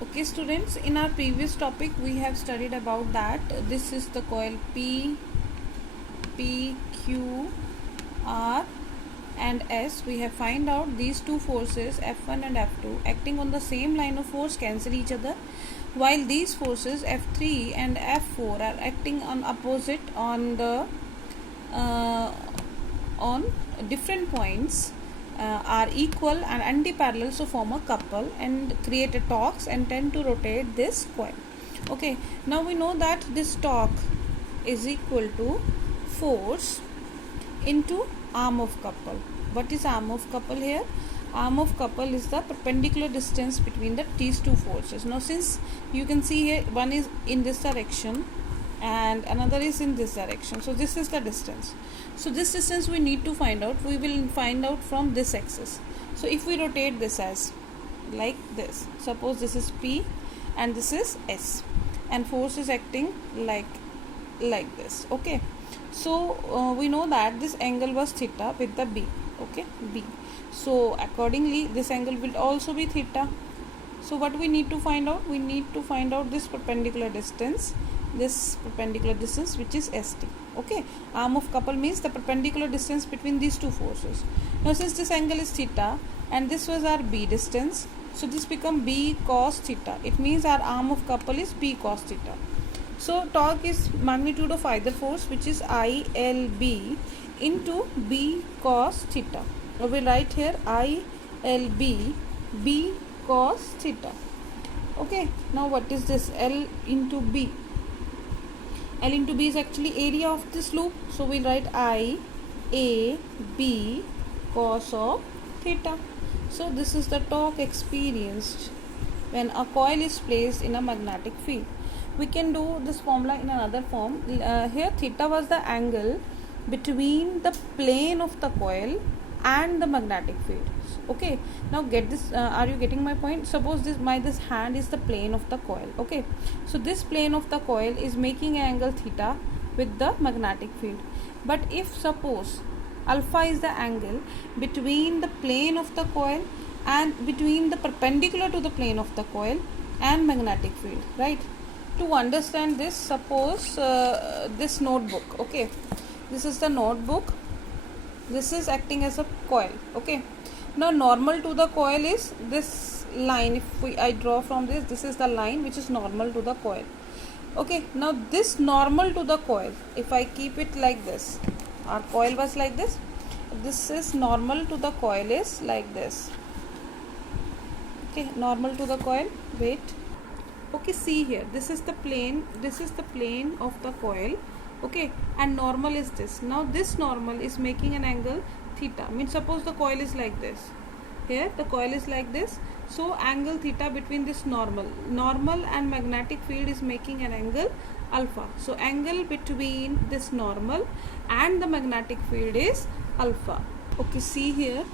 Okay students, in our previous topic we have studied about that this is the coil P, Q, R and S. We have find out these two forces F1 and F2 acting on the same line of force cancel each other, while these forces F3 and F4 are acting on opposite on the on different points, are equal and anti-parallel, so form a couple and create a torques and tend to rotate this coil. Okay, now we know that this torque is equal to force into arm of couple. What is arm of couple here? Arm of couple is the perpendicular distance between these two forces. Now since you can see here, one is in this direction and another is in this direction, so this is the distance. So this distance we need to find out. We will find out from this axis. So if we rotate this as like this, suppose this is P and this is S and force is acting like this. Okay, so we know that this angle was theta with the B. Okay, B, so accordingly this angle will also be theta. So what we need to find out? We need to find out this perpendicular distance, which is ST. Okay, arm of couple means the perpendicular distance between these two forces. Now since this angle is theta and this was our B distance, so this become B cos theta. It means our arm of couple is B cos theta. So torque is magnitude of either force, which is ILB into B cos theta. I will write here ILB B cos theta. Okay, now what is this? L into B. L into B is actually area of this loop, so we'll write I A B cos of theta. So this is the torque experienced when a coil is placed in a magnetic field. We can do this formula in another form. Here theta was the angle between the plane of the coil and the magnetic field. Okay, now get this, are you getting my point? Suppose this hand is the plane of the coil. Okay, so this plane of the coil is making an angle theta with the magnetic field. But if suppose alpha is the angle between the plane of the coil and between the perpendicular to the plane of the coil and magnetic field, right? To understand this, suppose this notebook. Okay, this is the notebook, this is acting as a coil. Okay, now normal to the coil is this line. If I draw from this is the line which is normal to the coil. Okay, now this normal to the coil, if I keep it like this, our coil was like this, this is normal to the coil is like this. Okay, normal to the coil, wait. Okay, see here, this is the plane of the coil. Okay, and normal is this. Now this normal is making an angle theta. Means suppose the coil is like this, here the coil is like this, so angle theta between this normal and magnetic field is making an angle alpha. So angle between this normal and the magnetic field is alpha. Okay, see here,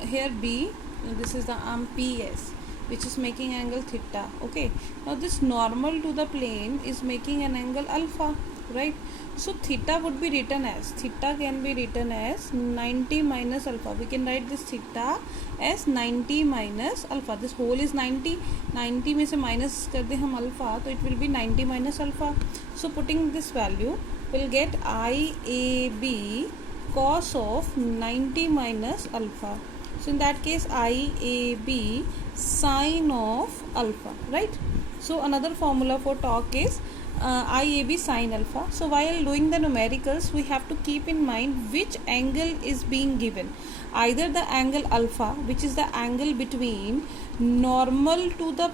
here B, this is the arm PS, which is making angle theta. Okay, now this normal to the plane is making an angle alpha, right? So theta would be written as, theta can be written as 90 minus alpha. We can write this theta as 90 minus alpha. This whole is 90 में से minus कर दे हम alpha, तो it will be 90 minus alpha. So putting this value, we'll get IAB cos of 90 minus alpha. So in that case IAB sine of alpha, right? So another formula for torque is IAB sine alpha. So while doing the numericals, we have to keep in mind which angle is being given. Either the angle alpha, which is the angle between normal to the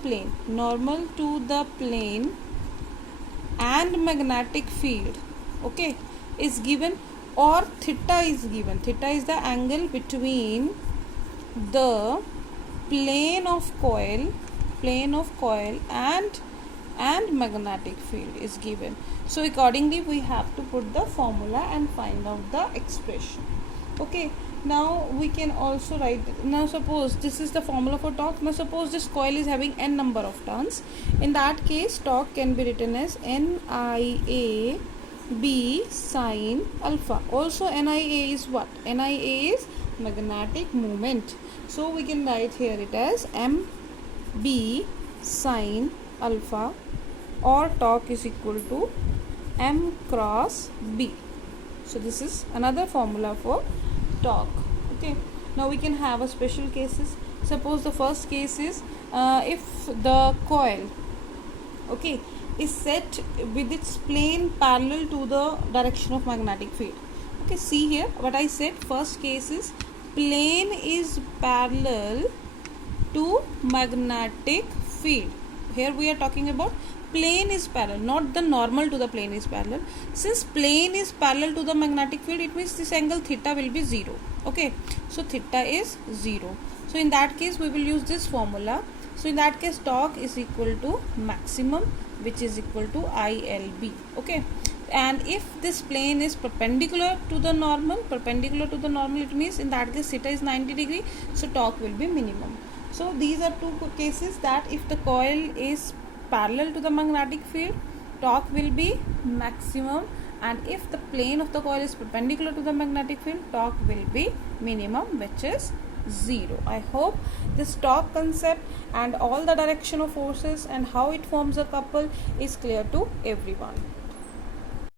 plane and magnetic field, okay, is given, or theta is given. Theta is the angle between the plane of coil and magnetic field is given. So accordingly we have to put the formula and find out the expression. Okay, now we can also write, now suppose this is the formula for torque. Now suppose this coil is having n number of turns. In that case torque can be written as NIA B sine alpha. Also NIA is what? NIA is magnetic moment. So we can write here it as MB sine alpha, or torque is equal to m cross b. So this is another formula for torque. Okay, now we can have a special cases. Suppose the first case is if the coil, okay, is set with its plane parallel to the direction of magnetic field. Okay, see here what I said. First case is plane is parallel to magnetic field. Here we are talking about plane is parallel, not the normal to the plane is parallel. Since plane is parallel to the magnetic field, it means this angle theta will be 0. Okay, so theta is 0. So in that case we will use this formula. So in that case torque is equal to maximum, which is equal to ILB. Okay, and if this plane is perpendicular to the normal, it means in that case theta is 90 degree, so torque will be minimum. So these are two cases, that if the coil is parallel to the magnetic field, torque will be maximum, and if the plane of the coil is perpendicular to the magnetic field, torque will be minimum, which is 0. I hope this torque concept and all the direction of forces and how it forms a couple is clear to everyone.